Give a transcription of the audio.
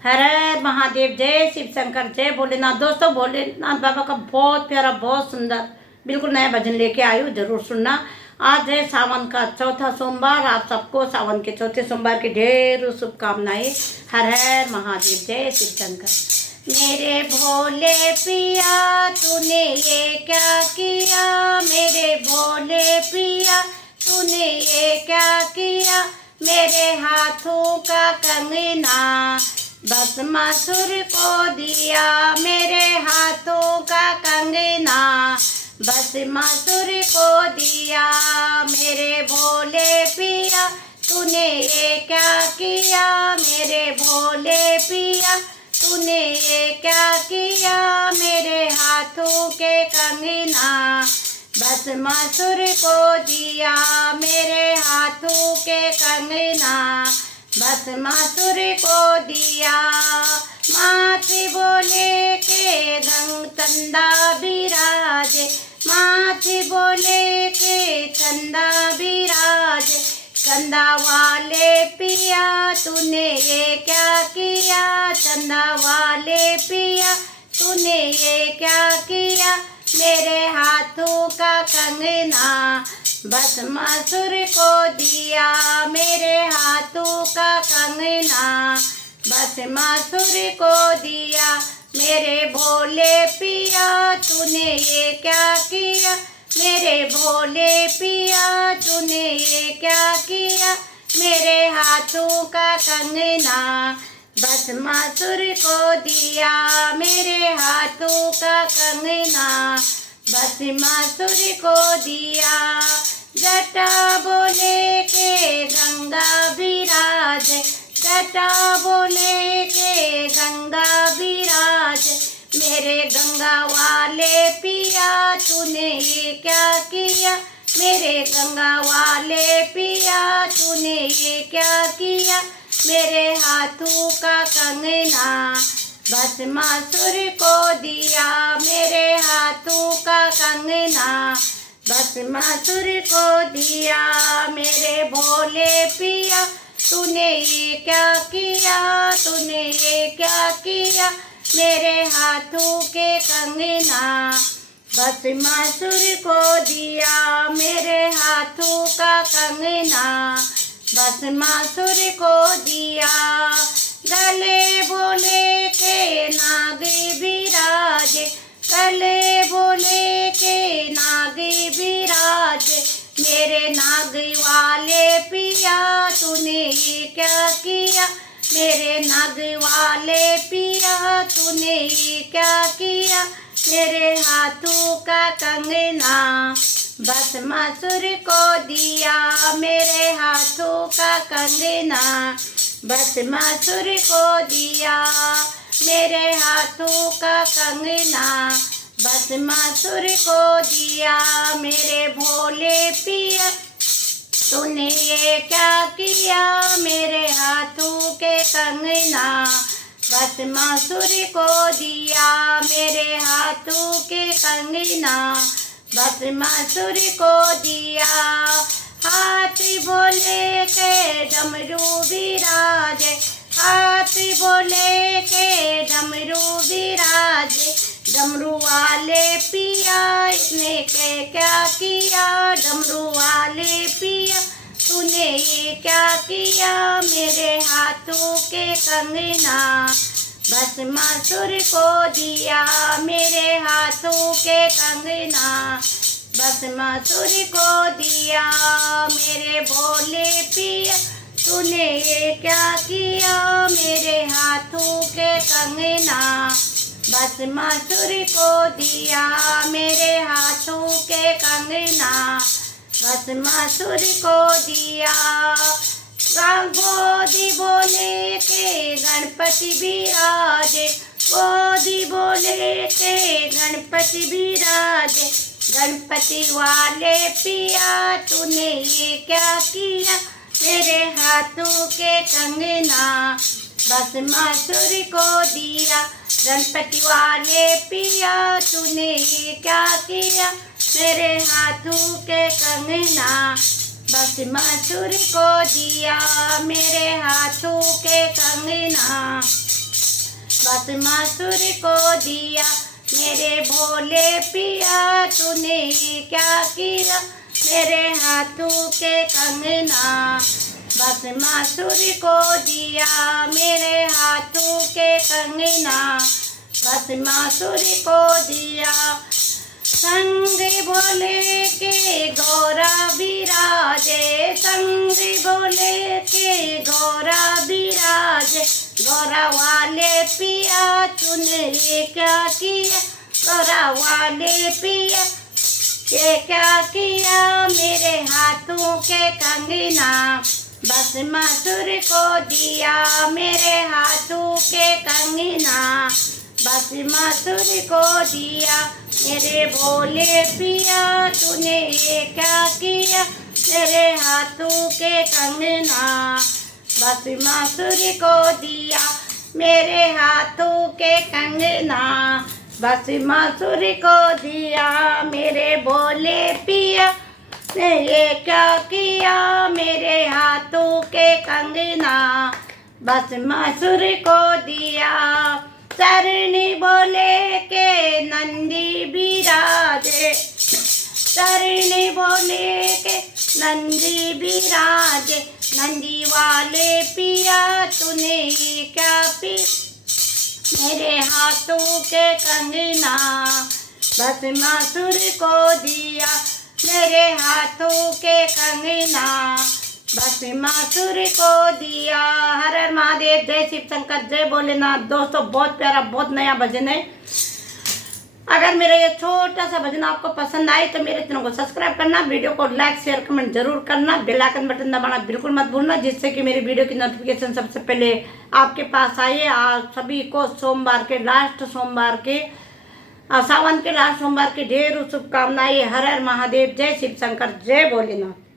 हर हर महादेव, जय शिव शंकर, जय भोलेनाथ। दोस्तों, भोलेनाथ बाबा का बहुत प्यारा, बहुत सुंदर बिल्कुल नया भजन लेके आई हूँ, जरूर सुनना। आज है सावन का चौथा सोमवार। आप सबको सावन के चौथे सोमवार की ढेर शुभकामनाएं। हर हर महादेव, जय शिव शंकर। मेरे भोले पिया तूने ये क्या किया, मेरे भोले पिया तूने ये क्या किया, मेरे हाथों का कंगना भस्मासुर को दिया, मेरे हाथों का कंगना भस्मासुर को दिया। मेरे भोले पिया तूने ये क्या किया, मेरे भोले पिया तूने ये क्या किया, मेरे हाथों के कंगना भस्मासुर को दिया, मेरे हाथों के कंगना भस्मासुर को दिया। माथे बोले के गंग चंदा बिराजे, माथे बोले के चंदा बिराजे, चंदा वाले पिया तूने ये क्या किया, चंदा वाले पिया तूने ये क्या किया, मेरे हाथों का कंगना भस्मासुर को दिया, मेरे हाथों का कंगना भस्मासुर को दिया। मेरे भोले पिया तूने ये क्या किया, मेरे भोले पिया तूने ये क्या किया, मेरे हाथों का कंगना भस्मासुर को दिया, मेरे हाथों का कंगना भस्मासुर को दिया। जटा बोले के गंगा विराज, जटा बोले के गंगा विराज, मेरे गंगा वाले पिया तूने ये क्या किया, मेरे गंगा वाले पिया तूने ये क्या किया, मेरे हाथों का कंगना भस्मासुर को दिया, मेरे हाथों का कंगना भस्मासुर को दिया। मेरे भोले पिया तूने ये क्या किया, तूने ये क्या किया, मेरे हाथों के कंगना भस्मासुर को दिया, मेरे हाथों का कंगना भस्मासुर को दिया। गले बोले के नाग विराजे, गले बोले के नाग विराजे, मेरे नाग वाले पिया तूने ये क्या किया, मेरे नाग वाले पिया तूने ये क्या किया, मेरे हाथों का कंगना भस्मासुर को दिया, मेरे हाथों का कंगना भस्मासुर को दिया। मेरे हाथों का कंगना भस्मासुर को दिया। मेरे भोले पिया तूने ये क्या किया, मेरे हाथों के कंगना भस्मासुर को दिया, मेरे हाथों के कंगना भस्मासुर को दिया। हाथी बोले के डमरू विराजे, हाथी बोले के डमरू विराजे, डमरू वाले पिया इसने के क्या किया, डमरू वाले पिया तूने ये क्या किया, मेरे हाथों के कंगना भस्मासुर को दिया, मेरे हाथों के कंगना भस्मासुर को दिया। मेरे भोले पिया तूने ये क्या किया, मेरे हाथों के कंगना भस्मासुर को दिया, मेरे हाथों के कंगना भस्मासुर को दिया। गोदी बोले के गणपति विराजे, गोदी बोले के गणपति विराजे, गणपति वाले पिया तूने ये क्या किया, मेरे हाथों के कंगना भस्मासुर को दिया, गणपति वाले पिया तूने ये क्या किया, मेरे हाथों के कंगना भस्मासुर को दिया, मेरे हाथों के कंगना भस्मासुर को दिया। मेरे भोले पिया तूने क्या किया, मेरे हाथों के कंगना भस्मासुर को दिया। मेरे हाथों के कंगना भस्मासुर को दिया। संग भोले के गौरा विराजे, संग भोले के गौरा विराजे। गौरा वाले पिया तूने क्या किया, गौरा वाले पिया ये क्या किया, मेरे हाथों के कंगना भस्मासुर को दिया। मेरे हाथों के कंगना भस्मासुर को दिया। मेरे भोले पिया तूने ये क्या किया, मेरे हाथों के कंगना भस्मासुर को दिया। मेरे हाथों के कंगना भस्मासुर को दिया। मेरे भोले पिया ने ये क्या किया, मेरे हाथों के कंगना भस्मासुर को दिया। चरणी भोले के नंदी बिराजे, चरणी भोले के नंदी बिराजे। नंदी वाले पिया तूने क्या पी, मेरे हाथों के कंगना भस्मासुर को दिया। मेरे हाथों के कंगना भस्मासुर को दिया। हर हर महादेव, जय शिव शंकर, जय भोलेनाथ। दोस्तों बहुत प्यारा, बहुत नया भजन है। अगर मेरा ये छोटा सा भजन आपको पसंद आए तो मेरे चैनल को सब्सक्राइब करना, वीडियो को लाइक शेयर कमेंट जरूर करना, बेल आइकन बटन दबाना बिल्कुल मत भूलना, जिससे कि मेरी वीडियो की नोटिफिकेशन सबसे पहले आपके पास आए। आप सभी को सोमवार के लास्ट सोमवार के सावन के लास्ट सोमवार की ढेर शुभकामनाएं। हर हर महादेव, जय शिव शंकर, जय भोलेनाथ।